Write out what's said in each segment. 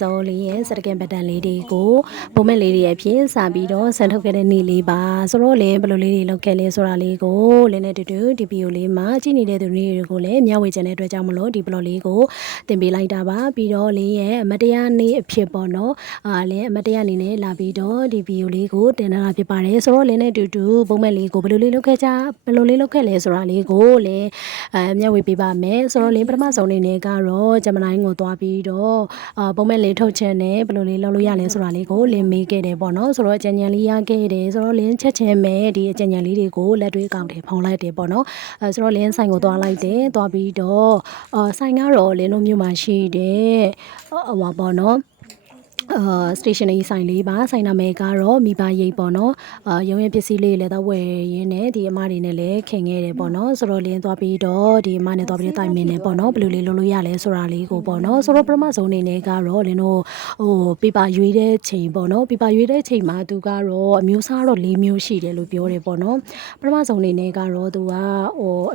ဆုံးလေးရဲ့စတကန်ပတန်လေးတွေကိုပုံမဲ့လေးတွေအဖြစ်စပြီးတော့ဆန်ထုတ်ခဲ့တဲ့နေ့လေးပါဆိုတော့လည်းဘယ်လိုလေးတွေလုပ်ခဲ့လဲဆိုတာလေးကိုလင်းနဲ့တူတူဒီဗီဒီယိုလေးမှာကြည့်နေတဲ့သူတွေကိုလည်းမျှဝေချင်တဲ့အတွက်ကြောင့်မလို့ဒီဘလော့လေးကိုတင်ပေးလိုက်တာပါပြီးတော့လေးရဲ့အမတရားနေ့အဖြစ်ပေါ့နော်လည်းအမတရားအနေနဲ့လာပြီးတော့ဒီဗီဒီယိုလေးကိုတင်ထားတာဖြစ်ပါတယ်ဆိုတော့လင်းနဲ့တူတူပုံမဲ့လေးကိုဘယ်လိုလေးလုပ်ခဲ့လဲဆိုတာလေးကိုလည်းမျှဝေပေးပါမယ်ဆိုတော့လင်းပထမဆုံးအနေနဲ့ကတော့ဂျမနိုင်ကိုသွားပြီးတော့ပုံမဲ့လေးထုတ်ချင်တယ်ဘယ်လိုလေးလုပ်လို့ရလဲဆိုတာလေးကိုလင်းမေးခဲ့တယ်ပေါ့နော်ဆိုတော့အကြံဉာဏ်လေးရခဲ့တယ်ဆိုတော့လင်းချက်ချင်းပဲဒီအကြံဉာဏ်လေးတွေကိုလက်တွေ့အကောင့်ထဲဖောင်းလိုက်တယ်ပေါ့နော်ဆိုတော့လင်းဆိုင်ကိုသွားလိုက်တယ်သွားပြီးတော့ဆိုင်ကတော့လင်းတို့မြို့မှာရှိတယ်ဟိုပါပေါ့နော်stationery ဆိုင်လေးပါဆိုင်နာမည်ကတော့မိဘရိပ်ပေါ့နော်ရုံးရပစ္စည်းလေးလည်းတော့ဝယ်ရင်းနဲ့ဒီအမတွေနဲ့လည်းခင်ခဲ့တယ်ပေါ့နော်ဆိုတော့လင်းသွားပြီးတော့ဒီအမနဲ့သွားပြီးတိုင်မင်းနဲ့ပေါ့နော်ဘယ်လိုလေးလုပ်လို့ရလဲဆိုတာလေးကိုပေါ့နော်ဆိုတော့ပထမဆုံးအနေနဲ့ကတော့လင်းတို့ပေပါရွေးတဲ့ချိန်ပေါ့နော်ပေပါရွေးတဲ့ချိန်မှာသူကတော့အမျိုးအစားတော့၄မျိုးရှိတယ်လို့ပြောတယ်ပေါ့နော်ပထမဆုံးအနေနဲ့ကတော့သူက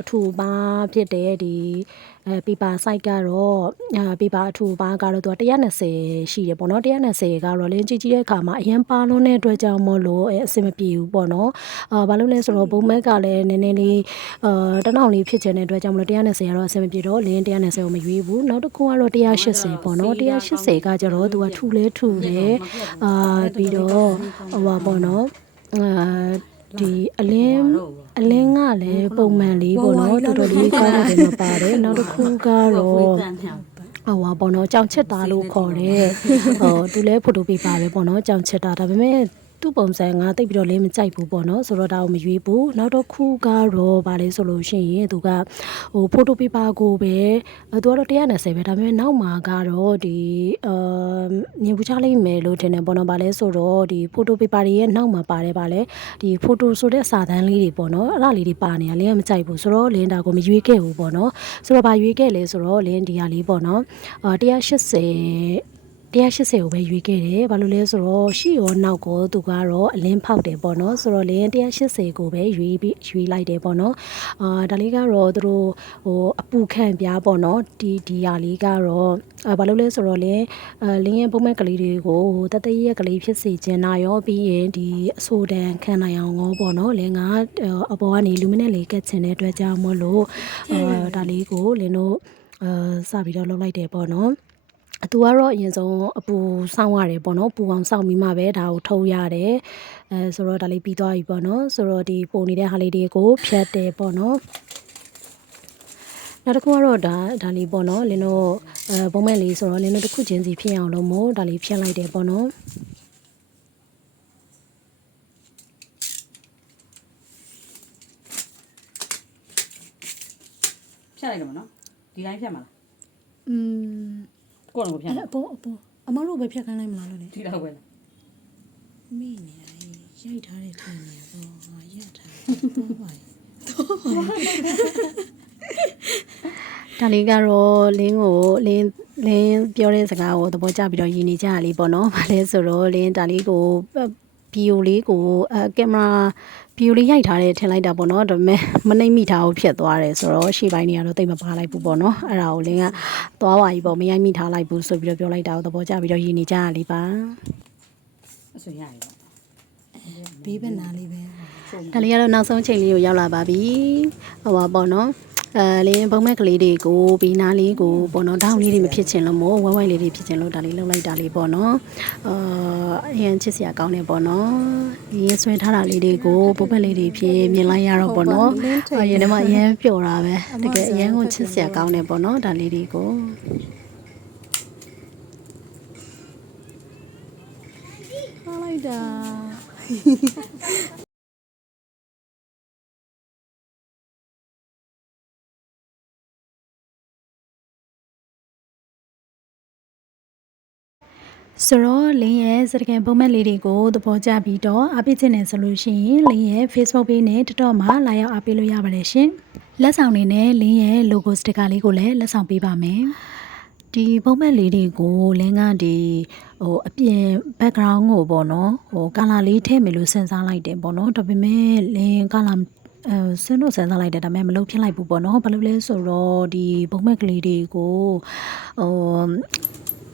အထူပါဖြစ်တဲ့ဒီပေပါ site ကတော့ပေပါအထူပါကတော့သူက120ရှိတယ်ပေါ့နော်120ကတော့လင်းကြည့်တဲ့အခါမှာအရင်ပါလုံးတဲ့အတွက်ကြောင့်မို့လို့အဆင်မပြေဘူးပေါ့နော်ဘာလို့လဲဆိုတော့ဘုံမက်ကလည်းနည်းနည်းလေးတနောင်လေးဖြစ်ချင်တဲ့အတွက်ကြောင့်မို့လို့120ကတော့အဆင်မပြေတော့လင်း120ကိုမရွေးဘူးနောက်တစ်ခုကတော့180ပေါ့နော်180ကကျတော့သူကထူလဲထူတယ်ပြီးတော့ဟိုပါပေါ့နော်ဒီအလင်းကလည်းပုံမှန်လေးပေါ့နော်တော်တော်လေးကောင်းတယ်မှာပါတယ်နောက်တစ်ခုကတော့ဟိုပါပေါ့နော်ကြောင်ချစ်သားလို့ခေါ်တယ်သူလည်းဖိုတိုပေးပါပဲပေါ့နော်ကြောင်ချစ်သားဒါပေမဲ့သူ့ပုံစံငါတိတ်ပြီးတော့လေးမကြိုက်ဘူးပေါ့နော်ဆိုတော့ဒါကိုမရွေးဘူးနောက်တော့ခုကတော့ဗာလဲဆိုလို့ရှိရင်သူကဖိုတိုပေပါကိုပဲသူကတော့120ပဲဒါပေမဲ့နောက်မှာကတော့ဒီမြင်ဘူးချလိုက်မယ်လို့ထင်တယ်ပေါ့နော်ဗာလဲဆိုတော့ဒီဖိုတိုပေပါတွေရဲ့နောက်မှာပါတယ်ဗာလဲဒီဖိုတိုဆိုတဲ့စာတန်းလေးတွေပေါ့နော်အဲ့ဒါလေးတွေပါနေတာလင်းကမကြိုက်ဘူးဆိုတော့လင်းဒါကိုမရွေးခဲ့ဘူးပေါ့နော်ဆိုတော့ဗာရွေးခဲ့လဲဆိုတော့လင်းဒီဟာလေးပေါ့နော်180ကိုပဲရွေးခဲ့တယ်ဘာလို့လဲဆိုတော့ရှေ့ရောနောက်ကိုသူကတော့အလင်းဖောက်တယ်ပေါ့နော်ဆိုတော့လင်း180ကိုပဲရွေးလိုက်တယ်ပေါ့နော်ဒါလေးကတော့သူတို့အပူခံပြားပေါ့နော်ဒီဟာလေးကတော့ဘာလို့လဲဆိုတော့လင်းရဲ့ပုံမဲ့ကလေးတွေကိုတတရက်ကလေးဖြစ်စေချင်တာရောပြီးရင်ဒီအဆိုတန်ခံနိုင်အောင်ရောပေါ့နော်လင်းကအပေါ်ကနေလူမနဲ့လေးကတ်ချင်တဲ့အတွက်ကြောင့်မို့လို့ဒါလေးကိုလင်းတို့စပြီးတော့လုပ်လိုက်တယ်ပေါ့နော်သူကတော့အရင်ဆုံးအပူစောင့်ရတယ်ပေါ့နော်ပူအောင်စောင့်ပြီးမှပဲဒါကိုထုတ်ရတယ်ဆိုတော့ဒါလေးပြီးသွားပြီပေါ့နော်ဆိုတော့ဒီပုံနေတဲ့ဟာလေးတွေကိုဖြတ်တယ်ပေါ့နော်နောက်တစ်ခုကတော့ဒါလေးပေါ့နော်လင်းတို့ပုံမဲ့လေးဆိုတော့လင်းတို့တစ်ခုချင်းစီဖြစ်အောင်လို့မို့ဒါလေးဖြတ်လိုက်တယ်ပေါ့နော်ဖြတ်လိုက်တော့မနော်ဒီတိုင်းဖြတ်မှာလားကိုယ်တော့ဖြတ်အပေါ်အမတို့ပဲဖြတ်ခိုင်းလိုက်မလားလို့လေဒီတော့ပဲမိနေရိုက်ထားတဲ့ထိုင်နေပေါ့ရက်ထားတော့ပါဒါလေးကတော့လင်းပြောတဲ့စကားကိုသဘောကျပြီးတော့ရည်နေကြရလေးပေါ့နော်။ဘာလဲဆိုတော့လင်းဒါလေးကိုဗီဒီယိုလေးကိုကင်မရာဗီဒီယိုလေးရိုက်ထားတယ်ထင်လိုက်တာပေါ့နော်။ဒါပေမဲ့မနှိမ့်မိထားဘူးဖြစ်သွားတယ်ဆိုတော့ရှေ့ပိုင်းတွေကတော့တိတ်မပါလိုက်ဘူးပေါ့နော်။အဲ့ဒါကိုလင်းကသွားပါပြီပေါ့မရိုက်မိထားလိုက်ဘူးဆိုပြီးတော့ပြောလိုက်တာကိုသဘောကျပြီးတော့ရည်နေကြရလေးပါ။အဆွေရရပေါ့။ဘေးဘက်နာလေးပဲ။ဒါလေးကတော့နောက်ဆုံးချိန်လေးကိုရောက်လာပါပြီ။ဟိုပါပေါ့နော်။လင်းပုံမဲ့ကလေးတွေကိုဘီနာလေးကိုပေါ့နော်ဒေါင်းလေးတွေမဖြစ်ချင်လို့မို့ဝိုင်းလေးတွေဖြစ်ချင်လို့ဒါလေးလှုပ်လိုက်တာလေးပေါ့နော်အရင်ချစ်စရာကောင်းတယ်ပေါ့နော်ရင်းဆွဲထားတာလေးတွေကိုပုံမဲ့လေးတွေဖြစ်မြင်လိုက်ရတော့ပေါ့နော်ရင်ထဲမှာအရင်ပျော်တာပဲတကယ်အရင်ကိုချစ်စရာကောင်းတယ်ပေါ့နော်ဒါလေးတွေကိုဟာလိုက်တာဆိုတော့လင်းရဲ့စတကန်ပုံမဲ့လေးတွေကိုသဘောကျပြီးတော့အားပေးခြင်းနဲ့ဆိုလို့ရှိရင်လင်းရဲ့ Facebook page နဲ့ TikTok မှာလာရောက်အားပေးလို့ရပါတယ်ရှင်လက်ဆောင်တွေနဲ့လင်းရဲ့ logo sticker လေးကိုလည်းလက်ဆောင်ပေးပါမယ်ဒီပုံမဲ့လေးတွေကိုလင်းကဒီအပြင် background ကိုပေါ့နော်color လေးထည့်မယ်လို့စဉ်းစားလိုက်တယ်ပေါ့နော်ဒါပေမဲ့လင်း color ဆင်းတော့ဆင်းစားလိုက်တယ်ဒါပေမဲ့မလုပ်ဖြစ်လိုက်ဘူးပေါ့နော်ဘာလို့လဲဆိုတော့ဒီပုံမဲ့ကလေးတွေကို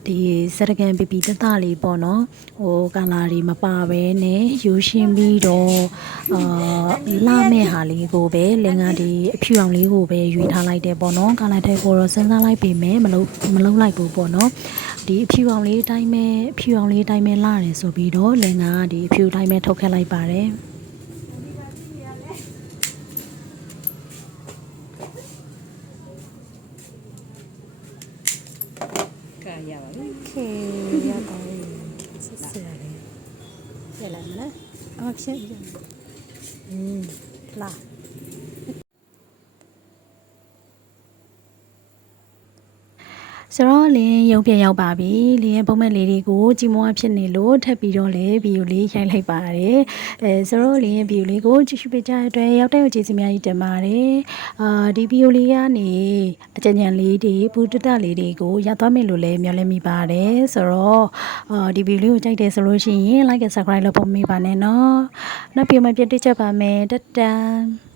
ဒီစရကန်ပီပီတတလေးပေါ့နော်ဟိုကလာတွေမပါဘဲနဲ့ယူရှင်းပြီးတော့လာမဲ့ဟာလေးကိုပဲလင်ကဒီအဖြူအောင်လေးကိုပဲယူထားလိုက်တယ်ပေါ့နော်ကလာတဲ့ကိုတော့စဉ်းစားလိုက်ပေမဲ့မလုံးလိုက်ဘူးပေါ့နော်ဒီအဖြူအောင်လေးတိုင်းပဲလာတယ်ဆိုပြီးတော့လင်ကဒီအဖြူတိုင်းပဲထုတ်ခဲ့လိုက်ပါတယ် ကဲရပါပြီ โอเคရပါပြီဆက်ဆက်ရတယ်ရလာမလားအော်ဖြစ်ရလာဆိုတော့လင်းရုံပြန်ရောက်ပါပြီလင်းရဲ့ပုံမဲ့လေးတွေကိုကြီးမွားဖြစ်နေလို့ထပ်ပြီးတော့လေဗီဒီယိုလေးရိုက်လိုက်ပါတယ်ဆိုတော့လင်းရဲ့ဗီဒီယိုလေးကိုကြည့်ရှုပေးကြတဲ့အတွက်ရောက်တဲ့ကျေးဇူးများကြီးတင်ပါတယ်ဒီဗီဒီယိုလေးကနေအကြံဉာဏ်လေးတွေဘူတတလေးတွေကိုရသွားမယ်လို့လည်းမျှော်လင့်မိပါတယ်ဆိုတော့ဒီဗီဒီယိုလေးကိုကြိုက်တယ်ဆိုလို့ရှိရင် like and subscribe လုပ်ဖို့မေးပါနဲ့နော်နောက်ပြန်မပြတ်တွေ့ကြပါမယ်တတန်။